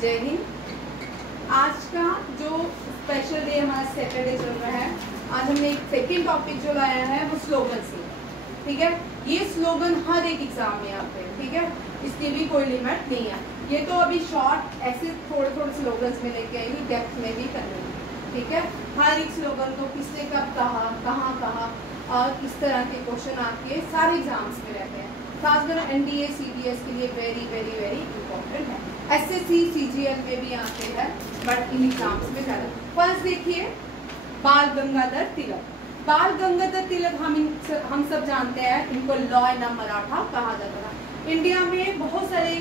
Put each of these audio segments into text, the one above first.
जय हिंद। आज का जो स्पेशल डे हमारा सैटरडे चल रहा है, आज हमने एक सेकेंड टॉपिक जो लाया है वो स्लोगन से। ठीक है, ये स्लोगन हर एक एग्जाम में आते हैं। ठीक है, इसकी भी कोई लिमिट नहीं है। ये तो अभी शॉर्ट ऐसे थोड़े थोड़े स्लोगन्स में लेके आई, डेप्थ में भी करने। ठीक है, हर एक स्लोगन को किसने कब कहा, कहाँ कहा और किस तरह के क्वेश्चन आपके सारे एग्जाम्स में रहते हैं। खासकर एनडीए सीडीएस के लिए वेरी वेरी वेरी इंपॉर्टेंट है। एसएससी सीजीएल में भी आते हैं बट इन एग्जाम्स में ज़्यादा। फर्स्ट देखिए, बाल गंगाधर तिलक। बाल गंगाधर तिलक हम सब जानते हैं, इनको लॉ एंड मराठा कहा जाता था। इंडिया में बहुत सारे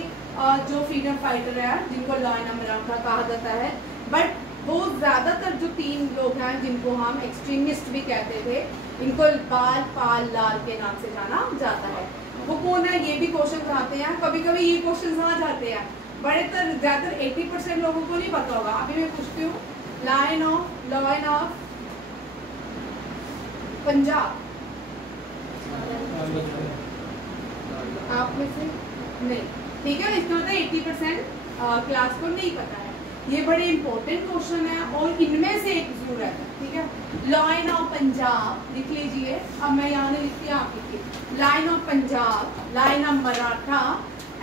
जो फ्रीडम फाइटर हैं जिनको लॉ एंड मराठा कहा जाता है, बट वो ज़्यादातर जो तीन लोग हैं जिनको हम एक्सट्रीमिस्ट भी कहते थे, इनको बाल पाल लाल के नाम से जाना जाता है। वो कौन है, ये भी क्वेश्चन आते हैं। कभी कभी ये क्वेश्चन आ जाते हैं, बड़े ज़्यादातर 80% लोगों को नहीं पता होगा। अभी मैं पूछती हूँ, लाइन ऑफ पंजाब आप में से नहीं, ठीक है, इसका मतलब 80% क्लास को नहीं पता है। ये बड़े इंपॉर्टेंट क्वेश्चन है और इनमें से एक जरूर है। ठीक है, लाइन ऑफ पंजाब लिख लीजिए। अब मैं यहाँ नहीं लिखती, आप लिखिए। Line of Punjab, line of Maratha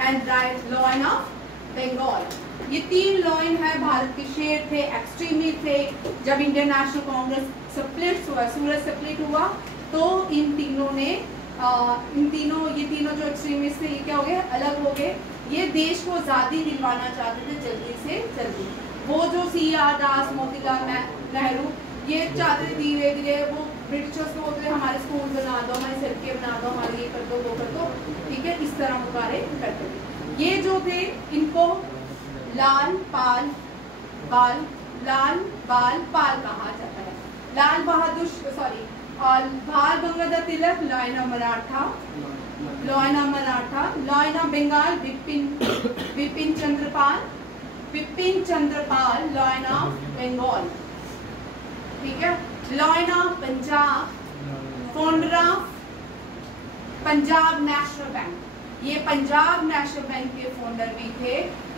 and line of Bengal. ये तीन लाइन है। भारत के शेर थे, एक्सट्रीमिस्ट थे। जब इंडियन नेशनल कांग्रेस स्प्लिट हुआ, सूरत स्प्लिट हुआ, तो इन तीनों ने ये तीनों जो एक्सट्रीमिस्ट थे, ये क्या हो गए, अलग हो गए। ये देश को आज़ादी दिलवाना चाहते थे जल्दी से जल्दी। वो जो CR दास, मोतीलाल नेहरू, ये चाहते थे धीरे धीरे, वो ब्रिटिशर्स को बोलते हमारे स्कूल बना दो, हमारी सड़कें बना दो, हमारे ये कर दो, वो कर दो। ठीक है, इस तरह पुकारे करते थे। ये जो थे, इनको लाल बाल पाल कहा जाता है। Lal Gangadhar Tilak lion of Maratha, lion of Bengal Vipin Chandrapal lion of Bengal. ठीक है, lion of Punjab, founder of Punjab national bank. ये पंजाब नेशनल बैंक के फाउंडर भी थे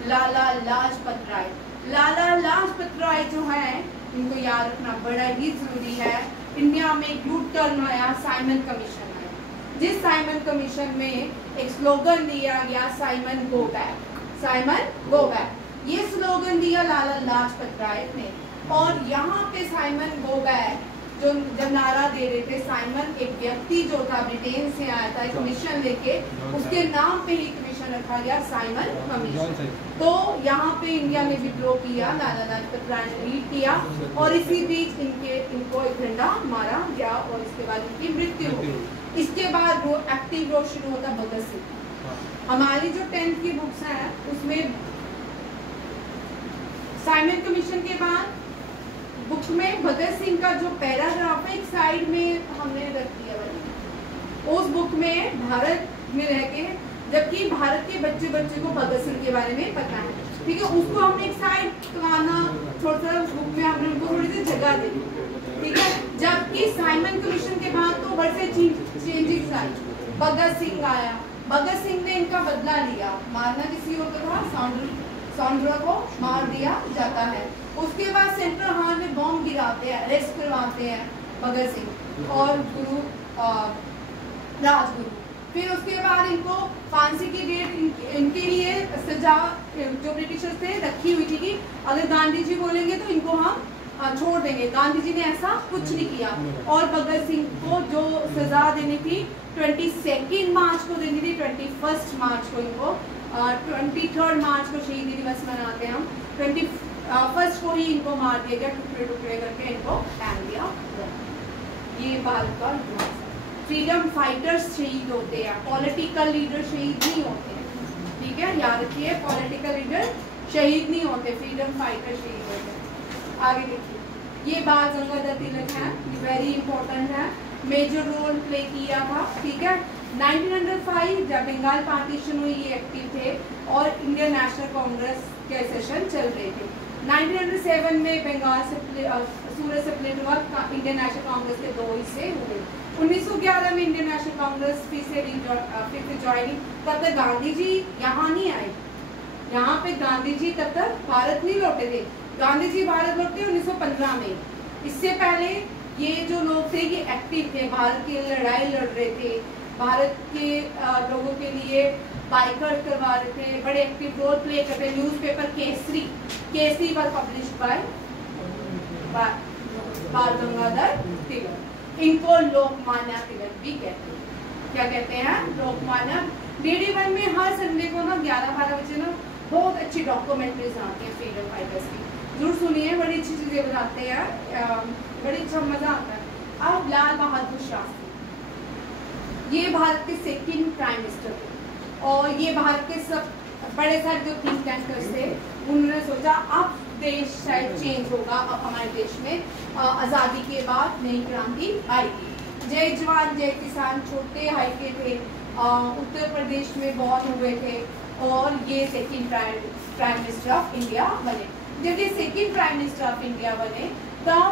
लाला लाजपत राय। लाला लाजपत राय जो है, इनको याद रखना बड़ा ही जरूरी है। इंडिया में यू टर्न आया, साइमन कमीशन आया। जिस साइमन कमीशन में एक स्लोगन दिया गया, साइमन गो बैक। ये स्लोगन दिया लाला लाजपत राय ने। और यहाँ पे साइमन गो बैक जो जब नारा दे रहे थे, साइमन एक व्यक्ति जो था, ब्रिटेन से आया था एक मिशन लेके, उसके नाम पे ही कमीशन रखा गया, साइमन कमीशन। तो यहाँ पे इंडिया ने विद्रोह किया, लाला लाजपत राय ने लीड किया, और इसी बीच इनको एक डंडा मारा गया और इसके बाद इनकी मृत्यु हो गई। इसके बाद वो एक्टिव रोल शुरू होता भगत सिंह। हमारी जो 10th की बुक्स हैं उसमें साइमन कमीशन के बाद बुक में भगत सिंह का जो पैराग्राफ है एक साइड में हमने रख दिया है। उस बुक में भारत में रह के, जबकि भारत के बच्चे को भगत सिंह के बारे में पता है, ठीक है, उसको हमने एक साइड कराना, थोड़ा सा बुक में हमने उनको थोड़ी सी जगह दी। ठीक है, जबकि साइमन कमीशन के बाद तो बड़े से चेंजिंग्स आई। भगत सिंह आया, भगत सिंह ने इनका बदला लिया। मारना किसी होता था, साउंडर को मार दिया जाता है। उसके बाद सेंट्रल हॉल में बॉम्ब गिराते हैं, अरेस्ट करवाते हैं भगत सिंह और गुरु राजगुरु। फिर उसके बाद इनको फांसी की डेट इनके लिए सजा जो ब्रिटिशर्स थे रखी हुई थी कि अगर गांधी जी बोलेंगे तो इनको हम छोड़ देंगे। गांधी जी ने ऐसा कुछ नहीं किया। और भगत सिंह को जो सजा देनी थी 22 मार्च को देनी थी, 21 मार्च को इनको 23 मार्च को शहीदी दिवस मनाते हैं हम, 21 को ही इनको मार दिया गया, टुकड़े टुकड़े करके इनको टांग दिया। ये भारत का इतिहास है। फ्रीडम फाइटर्स शहीद होते हैं, पॉलिटिकल लीडर शहीद नहीं होते हैं। ठीक है, याद रखिए, पॉलिटिकल लीडर शहीद नहीं होते, फ्रीडम फाइटर शहीद होते हैं। आगे देखिए, ये बाल गंगाधर तिलक है, वेरी इंपॉर्टेंट है, मेजर रोल प्ले किया था। ठीक है, 1905 जब बंगाल पार्टीशन हुई ये एक्टिव थे और इंडियन नेशनल कांग्रेस के सेशन चल रहे थे। 1907 में बंगाल सूरत स्प्लिट हुआ, इंडियन नेशनल कांग्रेस के 2 हिस्से हुए। 1911 में इंडियन नेशनल कांग्रेस फिर से ज्वाइनिंग। तब तक गांधी जी यहाँ नहीं आए, यहाँ पे गांधी जी तब तक भारत नहीं लौटे थे। गांधी जी भारत लौटे 1915 में। इससे पहले ये जो लोग थे ये एक्टिव थे, भारत की लड़ाई लड़ रहे थे, भारत के लोगों के लिए बाइकआउट करवा रहे थे, बड़े एक्टिव रोल प्ले कर रहे। Newspaper Kesari was published by बाल गंगाधर तिलक। इनको लोकमान्य तिलक भी कहते हैं। क्या कहते हैं? लोकमान्य। DD1 में हर संडे को ना 11-12 बजे ना बहुत अच्छी डॉक्यूमेंट्रीज आती हैं फ्रीडम फाइटर्स की, जरूर सुनिए, बड़ी अच्छी चीजें बताते हैं, बड़ी अच्छा मजा आता है। अब लाल बहादुर शास्त्री, ये भारत के सेकंड प्राइम मिनिस्टर थे और ये भारत के सब बड़े सारे जो थिंक टैंकर्स थे उन्होंने सोचा अब देश शायद चेंज होगा, अब हमारे देश में आज़ादी के बाद नई क्रांति आएगी। जय जवान जय किसान छोटे हाइके थे, उत्तर प्रदेश में बॉर्न हुए थे और ये second prime minister of India बने। जब ये second prime minister of India बने तब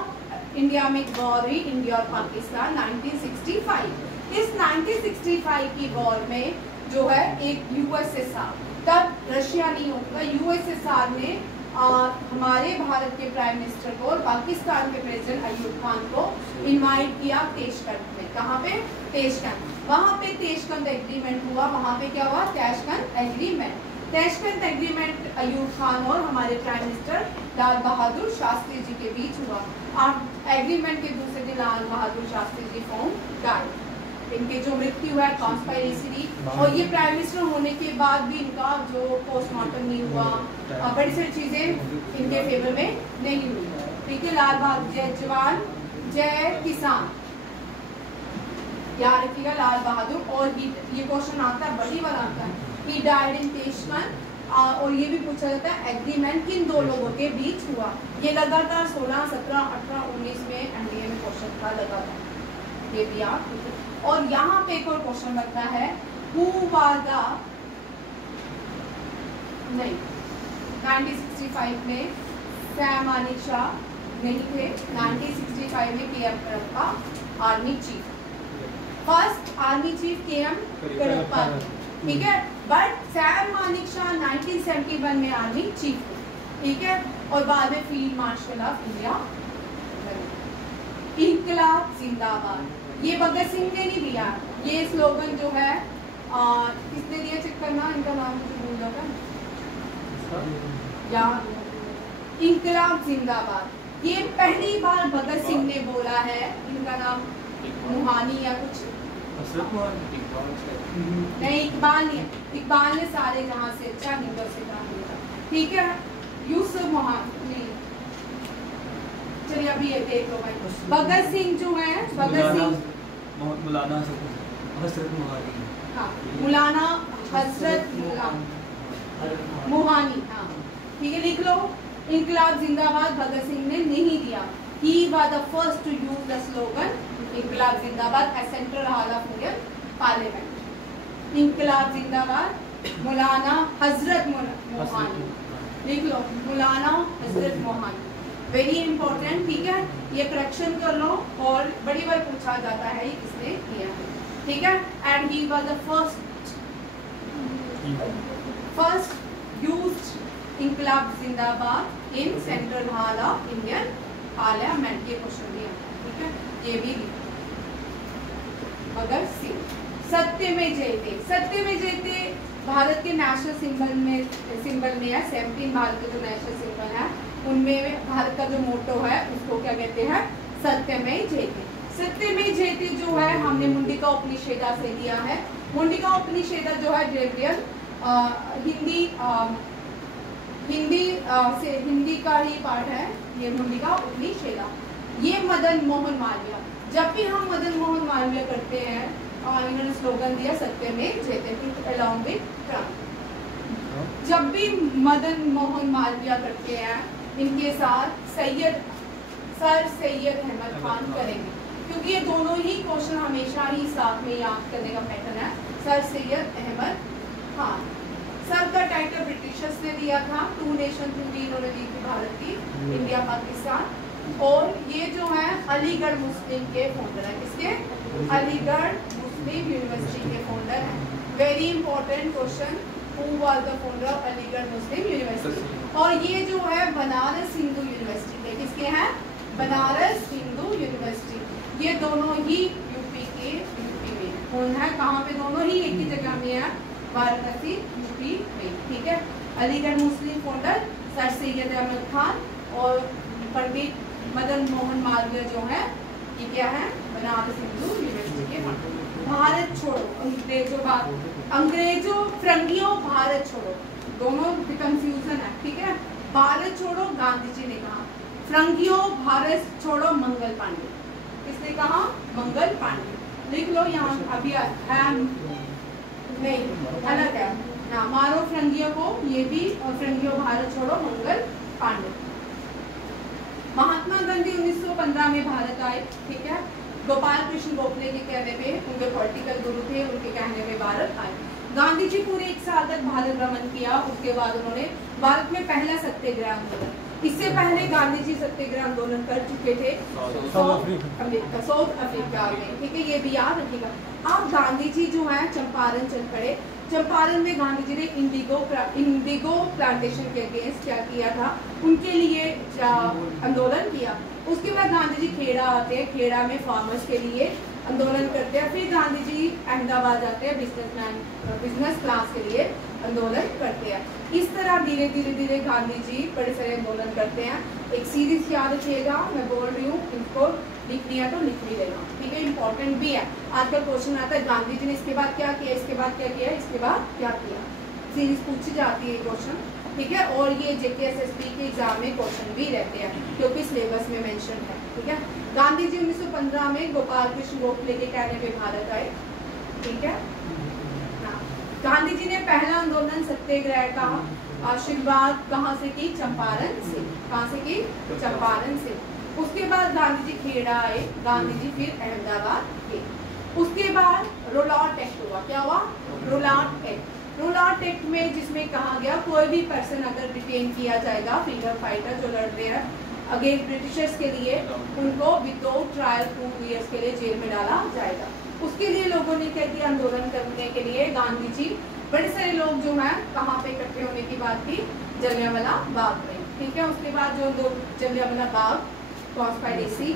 इंडिया में एक वॉर हुई, इंडिया और पाकिस्तान 1965। इस 1965 की वॉर में जो है एक USSR, तब रशिया नहीं होता, USSR ने हमारे भारत के प्राइम मिनिस्टर को और पाकिस्तान के प्रेसिडेंट अयूब खान को इनवाइट किया ताशकंद में। कहाँ पे? ताशकंद। वहाँ पे ताशकंद एग्रीमेंट हुआ। वहाँ पे क्या हुआ? Tashkent agreement. Tashkent agreement Ayub Khan और हमारे प्राइम मिनिस्टर लाल बहादुर शास्त्री जी के बीच हुआ। और एग्रीमेंट के दूसरे दिन लाल बहादुर शास्त्री जी फॉर्म डाइड। इनके जो मृत्यु है कॉन्स्पायरेसी, और ये प्राइम मिनिस्टर होने के बाद भी इनका जो पोस्टमार्टम नहीं हुआ, बड़ी सारी चीजें इनके फेवर में नहीं हुई। ठीक है, लाल बहादुर जय जवान जय किसान, याद रखिएगा लाल बहादुर। और ये क्वेश्चन आता है, बड़ी वाला आता है, ही डाइड इन ताशकंद। और ये भी पूछा जाता है एग्रीमेंट किन दो लोगों के बीच हुआ। ये लगातार 16, 17, 18, 19 में एनडीए में क्वेश्चन था लगातार, ये भी आप। और यहाँ पे एक और क्वेश्चन लगता है, हु वाज द, नहीं 1965 में सैम मानेकशॉ नहीं थे, 1965 में KM Cariappa army chief, first army chief KM Cariappa, ठीक है। बट सैम मानेकशॉ 1971 में आर्मी चीफ थे, ठीक है, और बाद में फील्ड मार्शल ऑफ इंडिया। इंकलाब जिंदाबाद, ये भगत सिंह ने नहीं दिया, ये स्लोगन जो है किसने दिया? चेक करना, इनका नाम मुझे भूल जाता या इंकलाब जिंदाबाद, ये पहली बार भगत सिंह ने बोला है। इनका नाम मुहानी या कुछ नहीं, इकबाल नहीं, इकबाल ने सारे जहां से अच्छा हिंदू से काम लिया, ठीक है। यूसुफ मोहानी, चलिए अभी ये देख लो भाई। भगत सिंह जो है, भगत सिंह मौलाना हजरत मोहानी, हाँ मौलाना हजरत मोहानी, हाँ ठीक है, लिख लो। इंकलाब जिंदाबाद भगत सिंह ने नहीं दिया। He was the first to use the slogan इंकलाब जिंदाबाद at Central Hall of Indian Parliament. इंकलाब जिंदाबाद मौलाना हजरत मोहानी, लिख लो मौलाना हजरत मोहानी, वेरी इंपॉर्टेंट, ठीक है, ये करेक्शन कर लो। और बड़ी बार पूछा जाता है ये किसने किया है, ठीक है। And he was the first used Inquilab Zindabad in central hall of Indian parliament, ये क्वेश्चन भी आता है, ठीक है, ये भी भगत सिंह। सत्य में जयते, सत्य में जयते भारत के नेशनल सिंबल में है, 17 भारत के जो नेशनल सिंबल है उनमें भारत का जो मोटो है उसको क्या कहते हैं? सत्य में जयते। सत्य में जयते जो है हमने मुंडिका उपनिषेदा से लिया है। मुंडिका उपनिषेदा जो है ग्रेगोरियन हिंदी का ही पार्ट है ये मुंडिका उपनिषेदा। ये मदन मोहन मालवीय, जब भी हम मदन मोहन मालवीय करते हैं और इन्होंने स्लोगन दिया सत्य में जयते अलॉन्ग विद ट्रम्प। जब भी मदन मोहन मालवीय करते हैं इनके साथ सर सैयद अहमद खान करेंगे, क्योंकि ये दोनों ही क्वेश्चन हमेशा ही साथ में याद करने का पैटर्न है। सर सैयद अहमद खान, सर का टाइटल ब्रिटिशर्स ने दिया था, 2 नेशन थ्योरी इन्होंने दी थी भारत की, इंडिया पाकिस्तान। और ये जो है अलीगढ़ मुस्लिम के फाउंडर है, किसके? अलीगढ़ मुस्लिम यूनिवर्सिटी के फाउंडर हैं। Very important question, who was the founder of Aligarh Muslim university. और ये जो है बनारस हिंदू यूनिवर्सिटी है, किसके हैं? बनारस हिंदू यूनिवर्सिटी। ये दोनों ही यूपी में कौन है, कहाँ पे? दोनों ही एक ही जगह में है, वाराणसी यूपी में। ठीक है, अलीगढ़ मुस्लिम फाउंडर सर सैयद अहमद खान और पंडित मदन मोहन मालवीय जो है, ये क्या है? बनारस हिंदू यूनिवर्सिटी के। भारत छोड़ो, अंग्रेजों फ्रंगियों भारत छोड़ो, दोनों कंफ्यूजन है। ठीक है, भारत छोड़ो गांधी जी ने कहा, फ्रंगियों भारत छोड़ो मंगल पांडे। किसने कहा? मंगल पांडे। लिख लो यहाँ, अभी है नहीं, अलग है ना, मारो फ्रंगियों को, ये भी, और फ्रंगियों भारत छोड़ो मंगल पांडे। महात्मा गांधी 1915 में भारत आए। ठीक है, गोपाल कृष्ण गोखले के कहने पे, उनके पॉलिटिकल गुरु थे, उनके कहने पे भारत आए। गांधी जी पूरे 1 साल तक भारत भ्रमण किया। उसके बाद उन्होंने भारत में पहला सत्याग्रह आंदोलन, इससे पहले गांधी जी सत्याग्रह आंदोलन कर चुके थे साउथ अफ्रीका में। ठीक है, ये भी याद रखिएगा। अब गांधी जी जो है चंपारण चल पड़े। चंपारण में गांधी जी ने इंडिगो प्लांटेशन के अगेंस्ट क्या किया था, उनके लिए आंदोलन किया। उसके बाद गांधी जी खेड़ा आते हैं, खेड़ा में फार्मर्स के लिए आंदोलन करते हैं। फिर गांधी जी अहमदाबाद जाते हैं, बिजनेस क्लास के लिए आंदोलन करते हैं। इस तरह धीरे धीरे गांधी जी बड़े सारे आंदोलन करते हैं। एक सीरीज याद रखिएगा, मैं बोल रही हूँ, इनको लिखनी है तो लिख भी लेना। ठीक है, इंपॉर्टेंट भी है। आजकल क्वेश्चन आता है गांधी जी ने इसके बाद क्या किया, इसके बाद क्या किया, इसके बाद क्या किया, सीरीज पूछी जाती है क्वेश्चन। ठीक है, और ये JKSSB के एग्जाम में क्वेश्चन भी रहते हैं क्योंकि सिलेबस में मेंशन है। ठीक है, गांधी जी 1915 में गोपाल कृष्ण गोखले के कहने पे भारत आए। ठीक है, गांधी जी ने पहला आंदोलन सत्याग्रह का शुरुआत कहाँ से की? चंपारण से। कहाँ से की? चंपारण से। उसके बाद गांधी जी खेड़ा आए, गांधी जी फिर अहमदाबाद गए। उसके बाद रोलॉट एक्ट हुआ। क्या हुआ? रोलॉट एक्ट। रोलॉट एक्ट में जिसमें कहा गया कोई भी पर्सन अगर डिटेन किया जाएगा, फ्रीडम फाइटर जो लड़ते हैं अगेंस्ट ब्रिटिशर्स के लिए, उनको विदाउट ट्रायल 2 इयर्स के लिए जेल में डाला जाएगा। उसके लिए लोगों ने क्या किया? आंदोलन करने के लिए गांधी जी, बड़े सारे लोग जो है कहाँ पे इकट्ठे होने की बात की? जलियांवाला बाग में। ठीक है, उसके बाद जो जलियांवाला बाग कॉन्स्पिरेसी,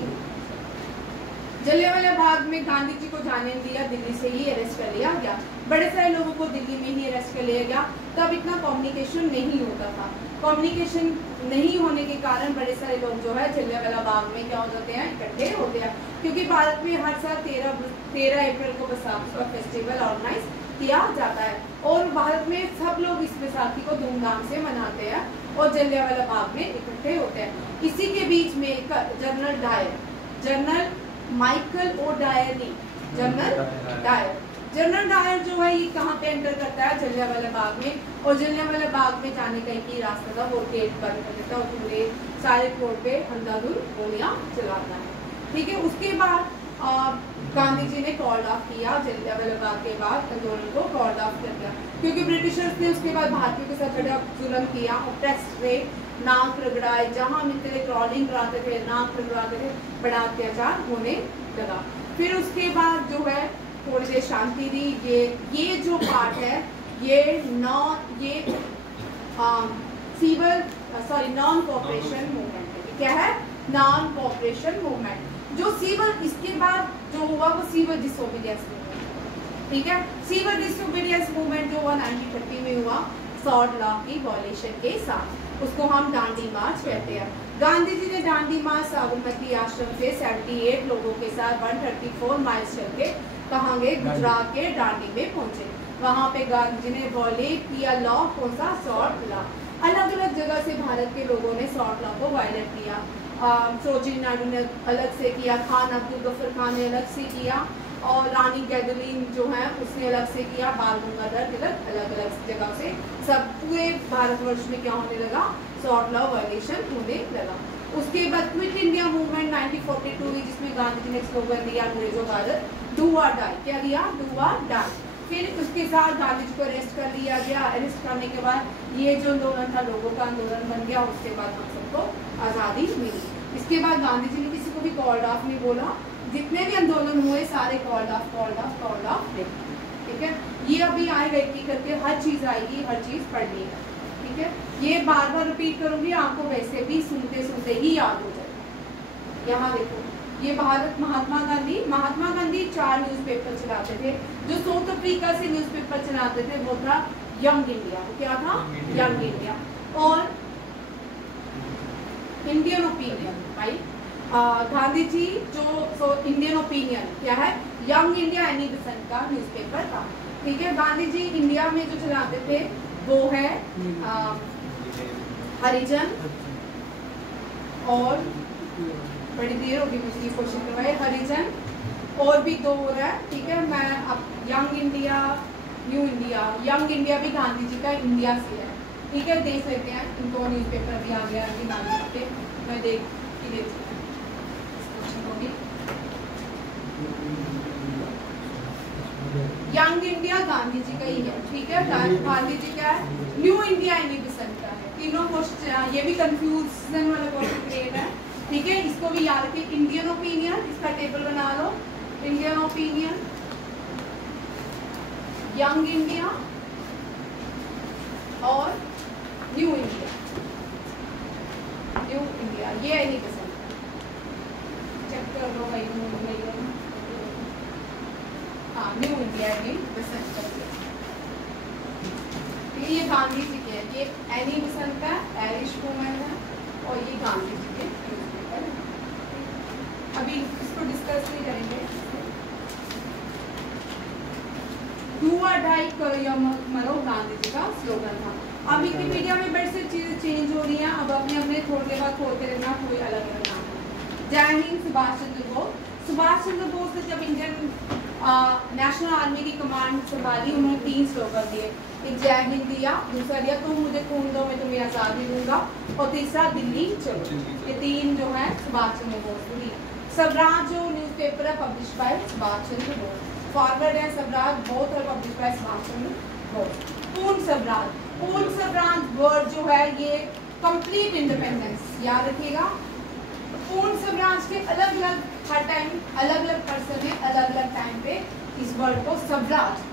जलियांवाला बाग में गांधी जी को जाने दिया, दिल्ली से ही अरेस्ट कर लिया गया। बड़े सारे लोगों को दिल्ली में ही अरेस्ट कर लिया गया। तब इतना कम्युनिकेशन नहीं होता था। कम्युनिकेशन नहीं होने के कारण बड़े सारे लोग जो है जलियांवाला बाग में क्या हो जाते हैं? इकट्ठे होते हैं। क्योंकि भारत में हर साल 13 अप्रैल को बैसाखी का फेस्टिवल ऑर्गेनाइज किया जाता है और भारत में सब लोग इस बैसाखी को धूमधाम से मनाते हैं और जलियांवाला बाग में इकट्ठे होते हैं। इसी के बीच में general Dyer, general Michael O'Dwyer नहीं, जनरल डायर जो है ये कहाँ पे एंटर करता है? जलियांवाला बाग में। और जलियांवाला बाग में जाने का एक ही रास्ता था, वो गेट बंद कर देता है और पूरे सारे रोड पे अंधाधुंध गोलियां चलाता है। ठीक है, उसके बाद गांधी जी ने कॉल्ड ऑफ किया, जलियांवाला बाग के बाद आंदोलन को कॉल्ड ऑफ कर दिया क्योंकि ब्रिटिशर्स ने उसके बाद भारतीयों के साथ बड़ा जुल्म किया, ऑप्रेस्ड थे, नाक रगड़ाए, जहाँ मिलते क्रॉलिंग कराते थे, नाक रगड़ाते थे, बड़ा अत्याचार होने लगा। फिर उसके बाद जो है थोड़ी देर शांति दी। ये जो पार्ट है ये नॉन कोऑपरेशन मूवमेंट है। क्या है? Non cooperation movement. जो सिविल, इसके बाद जो हुआ वो सिविल डिसोबीडियंस मूवमेंट। ठीक है, सिविल डिसोबीडियंस मूवमेंट जो हुआ 1930 में हुआ, सॉर्ट लॉ की वॉयलेशन के साथ, उसको हम दांडी मार्च कहते हैं। गांधी जी ने दांडी मार्च साबरमती आश्रम से 78 लोगों के साथ 134 माइल्स चल के कहाँ गए? गुजरात के दांडी में पहुंचे। वहाँ पे गांधी जी ने वॉयलेट किया लॉ, कौन सा? Sort law. अलग अलग जगह से भारत के लोगों ने सॉर्ट लॉ को वायलेट किया। सरोजिनी नायडू ने अलग से किया, खान अब्दुल गफर खान ने अलग से किया और रानी गैदलिन जो है उसने अलग से किया, बाल गंगाधर तिलक अलग अलग जगह से, सब पूरे भारतवर्ष में क्या होने लगा? सॉर्ट लॉ वायलेशन होने लगा। उसके बाद क्विट इंडिया मूवमेंट 1942 हुई जिसमें गांधी जी ने स्लोगन दिया अंग्रेजों भारत, डू और डाई। क्या दिया? डू और डाई। फिर उसके साथ गांधी जी को अरेस्ट कर लिया गया। अरेस्ट करने के बाद ये जो आंदोलन था लोगों का आंदोलन बन गया। उसके बाद हम सबको आज़ादी मिली। इसके बाद गांधी जी ने किसी को भी कॉल्ड ऑफ नहीं बोला, जितने भी आंदोलन हुए सारे कॉल्ड ऑफ ठीक है, ये अभी आएगा एक करके, हर चीज़ आएगी, हर चीज़ पढ़नी है, ठीक है। ये बार बार रिपीट करूँगी, आपको वैसे भी सुनते सुनते ही याद हो जाएगा। यहाँ देखो, ये भारत महात्मा गांधी 4 न्यूज़पेपर चलाते थे। जो साउथ अफ्रीका से न्यूज़पेपर चलाते थे वो था यंग इंडिया। क्या था? Young India. और Indian opinion, right. Gandhi ji जो इंडियन ओपिनियन क्या है? यंग इंडिया एनी बेसेंट का न्यूज़पेपर था, ठीक है। गांधी जी इंडिया में जो चलाते थे वो है हरिजन, और बड़ी देर होगी मुझे ये क्वेश्चन करवाए, हरिजन और भी 2 हो रहा है, ठीक है। मैं अब young India, new India, young India भी गांधी जी का इंडिया से है, ठीक है। देख लेते हैं, इनको न्यूज़पेपर भी आ गया है गांधी जी के, मैं देख ही देती हूँ। यंग इंडिया गांधी जी का ही है, ठीक है। गांधी जी का है, न्यू इंडिया इन्हीं पसंद का है। तीनों क्वेश्चन, ये भी कंफ्यूजन वाला क्वेश्चन क्रिएट है, ठीक है। इसको भी याद रखिए। इंडियन ओपिनियन, इसका टेबल बना लो। इंडियन ओपिनियन, यंग इंडिया और न्यू इंडिया। न्यू इंडिया ये नहीं पसंद, चेक कर लो भाई। हाँ, न्यू इंडिया नहीं पसंद करते। ये गांधी जी के, ये एनी बेसेंट का आयरिश वुमन है, और ये गांधी जी के न्यूज़पेपर है। अभी इसको डिस्कस नहीं करेंगे। डू और डाई करो या मरो गांधी जी का स्लोगन था। अब विकिपीडिया में बड़ी सी चीजें चेंज हो रही हैं, अब अपने अपने थोड़ी बार खोलते रहना, कोई अलग अलग नाम है। जय हिंद सुभाष चंद्र बोस। सुभाष चंद्र बोस ने जब इंडियन नेशनल आर्मी की कमांड संभाली, उन्होंने 3 स्लोगन दिए। एक जय हिंद दिया, दूसरा दिया तुम मुझे खून दो मैं तुम्हें आज़ादी दूंगा, और तीसरा दिल्ली चलो। ये 3 जो है सुभाष चंद्र बोस ने दिए। स्वराज जो न्यूज़पेपर है publish by Subhash Chandra Bose. Forward है स्वराज, बोथ है पब्लिश बाय सुभाष चंद्र बोस। पूर्ण स्वराज, पूर्ण स्वराज वर्ड जो है ये कंप्लीट इंडिपेंडेंस, याद रखिएगा। पूर्ण स्वराज के अलग अलग हर टाइम अलग अलग पर्सन है, अलग अलग टाइम पे इस वर्ड को स्वराज।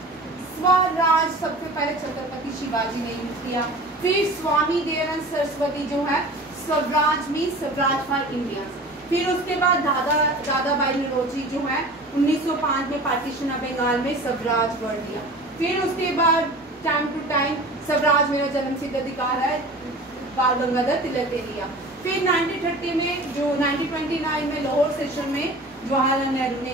स्वराज सबसे पहले छत्रपति शिवाजी ने यूज किया, फिर स्वामी दयानंद सरस्वती जो है स्वराज में स्वराज फॉर इंडिया। फिर उसके बाद दादाभाई नौरोजी जो है 1905 में पार्टीशन ऑफ बंगाल में स्वराज वर्ड दिया। फिर उसके बाद टाइम टू टाइम स्वराज मेरा जन्मसिद्ध अधिकार है बाल गंगाधर तिलक ने दिया। फिर 1930 में जो 1929 में लाहौर सेशन में जवाहरलाल नेहरू ने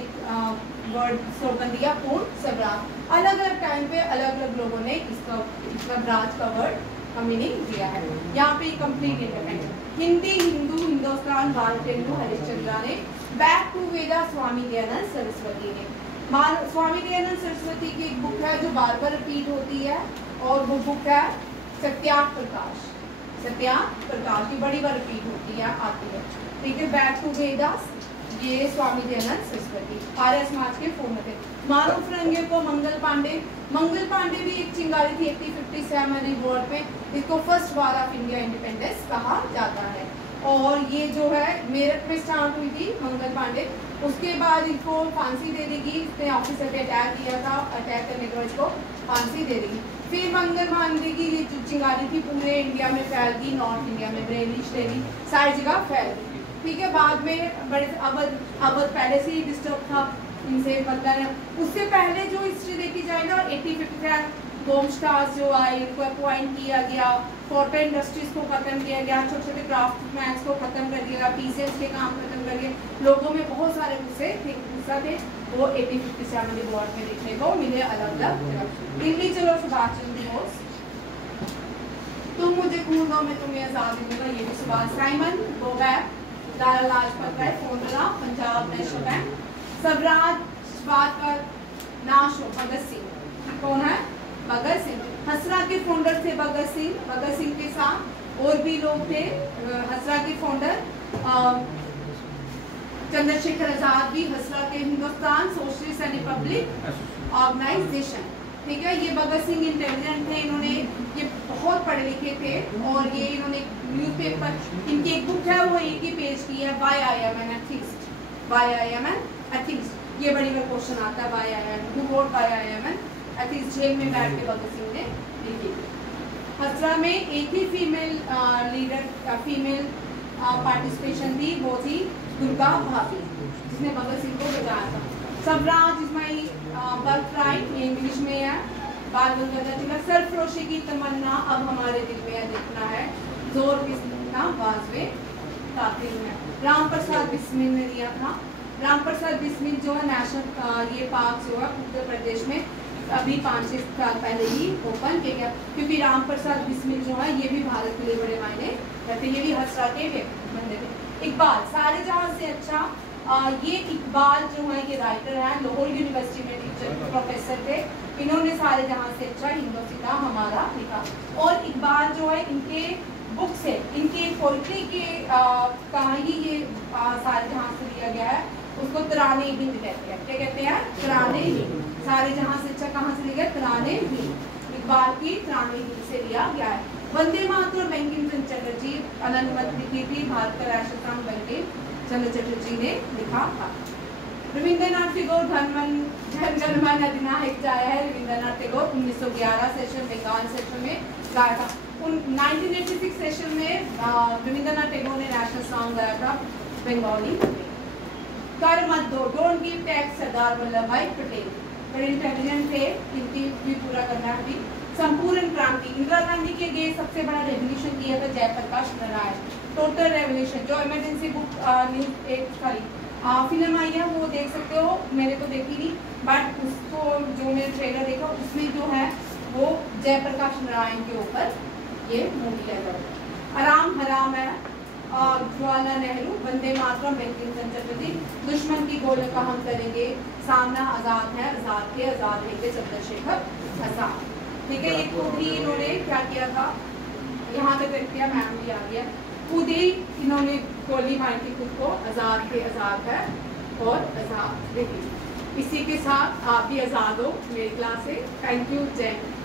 वर्ड स्लोगन दिया पूर्ण स्वराज। अलग अलग टाइम पे अलग अलग लोगों ने इसका स्वराज का वर्ड का मीनिंग दिया है। यहाँ पे कंप्लीट इंडिपेंडेंस। हिंदी, हिंदू, हिंदुस्तान, भारतेंदु हरिश्चंद्रा ने, बैक टू वेदा स्वामी दयानंद सरस्वती ने। स्वामी दयानंद सरस्वती की एक बुक है जो बार बार रिपीट होती है, और वो बुक है सत्याग्रह प्रकाश। सत्याग्रह प्रकाश की बड़ी बार रिपीट होती है, आती है, ठीक है। बैक टू वेदास, ये स्वामी दयानंद सरस्वती। आर्य समाज के पूर्ण थे। मारूफ रंगे को मंगल पांडे भी एक चिंगारी थी 1857 रिवॉर्ड में। इसको first war of India independence कहा जाता है। और ये जो है मेरठ में स्टार्ट हुई थी मंगल पांडे। उसके बाद इनको फांसी दे देगी, इसने ऑफिसर पे अटैक किया था, अटैक करने के बाद इसको फांसी दे देगी। फिर मंगल पांडे की ये जो चिंगारी थी पूरे इंडिया में फैल गई, नॉर्थ इंडिया में बरेली शरेली सारी जगह फैल गई, ठीक है। बाद में बड़े अवध पहले से ही डिस्टर्ब था इनसे, मतलब उससे पहले जो हिस्ट्री देखी जाए ना 1855 होम स्टार्स जो आए इनको अपॉइंट किया गया, कॉटन इंडस्ट्रीज को खत्म किया गया, छोटे छोटे क्राफ्ट मैन्स को खत्म कर दिया गया, पीसेस के काम खत्म कर दिए। लोगों में बहुत सारे गुस्सा थे, वो 1857 रिवॉर्ड में देखने को मिले अलग अलग जगह। दिल्ली चलो सुभाष चंद्र बोस, तुम मुझे खून दो मैं तुम्हें आज़ादी दूंगा, ये भी Subhash. Simon go back, Lala Lajpat Rai फोंडला Punjab national bank. स्वराजवाद का नाश हो भगत सिंह, कौन है? भगत सिंह। हसरा के फाउंडर थे भगत सिंह। भगत सिंह के साथ और भी लोग थे। हसरा के फाउंडर चंद्रशेखर आजाद भी हसरा के Hindustan socialist and republic organisation, ठीक है। ये भगत सिंह इंटेलिजेंट थे, इन्होंने ये बहुत पढ़े लिखे थे, और ये इन्होंने न्यूज़पेपर, इनकी एक बुक है वो एक ही पेज की है, why I am an atheist. Why I am an atheist, ये बड़ी बार क्वेश्चन आता है, why I am, who wrote why I am an एथिक्स जेल में बैठ के भगत सिंह ने लिखी थी। हसरा में एक ही फीमेल लीडर फीमेल पार्टिसिपेशन थी, वो थी दुर्गा भाभी, जिसने भगत सिंह को बचाया था। Swaraj is my birth right, ये इंग्लिश में है। बाल गंगाधर तिलक, सरफरोशी की तमन्ना अब हमारे दिल में देखना है, जोर किसना वाजवे ताकीद में। राम प्रसाद बिस्मिल ने दिया था। राम प्रसाद बिस्मिल जो है नेशनल ये पार्क जो है उत्तर प्रदेश में अभी 5-6 साल पहले ही ओपन किया गया, क्योंकि राम प्रसाद बिस्मिल जो है ये भी भारत के लिए बड़े मायने रखते, ये भी हसरा के बंदे थे। इकबाल, सारे जहां से अच्छा, ये इकबाल जो है ये राइटर हैं, लाहौर यूनिवर्सिटी में टीचर प्रोफेसर थे। इन्होंने सारे जहां से अच्छा हिंदुस्तान हमारा लिखा। और इकबाल जो है इनके बुक से, इनके पोइट्री के कहानी ये सारे जहां से लिया गया है, उसको तराने हिंद कहते हैं। क्या कहते हैं? तराने हिंद। सारे जहां से अच्छा कहाँ से लिया गया? तराने हिंद। इकबाल की तराने हिंद से लिया गया है। वंदे मातरम बंकिम चंद्र चटर्जी अनंत लिखी थी, भारत का राष्ट्र गान बंकिम चंद्र चटर्जी ने लिखा था। रविंद्रनाथ टैगोर जन गण अधिनायक जाया है। रविंद्रनाथ टैगोर 1911 सेशन बंगाल सेशन में गाया था। 1986 सेशन में रविंद्रनाथ टैगोर ने नेशनल सॉन्ग गाया था बंगाली में। कर मत दो, don't give tax, Sardar Vallabh भाई पटेल बड़े इंटेलिजेंट थे, इनकी भी पूरा करना है। संपूर्ण क्रांति, इंदिरा गांधी के लिए सबसे बड़ा रेवोल्यूशन किया था जयप्रकाश नारायण, टोटल रेवोल्यूशन, जो इमरजेंसी बुक न्यूज एक सॉरी फिल्म आई है वो देख सकते हो, मैंने तो देखी नहीं, बट उसको जो मैंने ट्रेलर देखा उसमें जो है वो जयप्रकाश नारायण के ऊपर ये मूवी है। आराम हराम है, जवाहरलाल नेहरू, वंदे मातरम बंकिम चंद्र चटर्जी, दुश्मन की गोली का हम करेंगे सामना, आजाद है आजाद के आजाद है चंद्रशेखर आजाद। ठीक है, ये खुद ही इन्होंने क्या किया था, यहाँ तक किया, मैम भी आ गया, खुद ही इन्होंने गोली मारी थी खुद को, आजाद के आजाद है और आजाद। देखिए इसी के साथ आप भी आजाद हो मेरी क्लास से। थैंक यू, जय हिंद।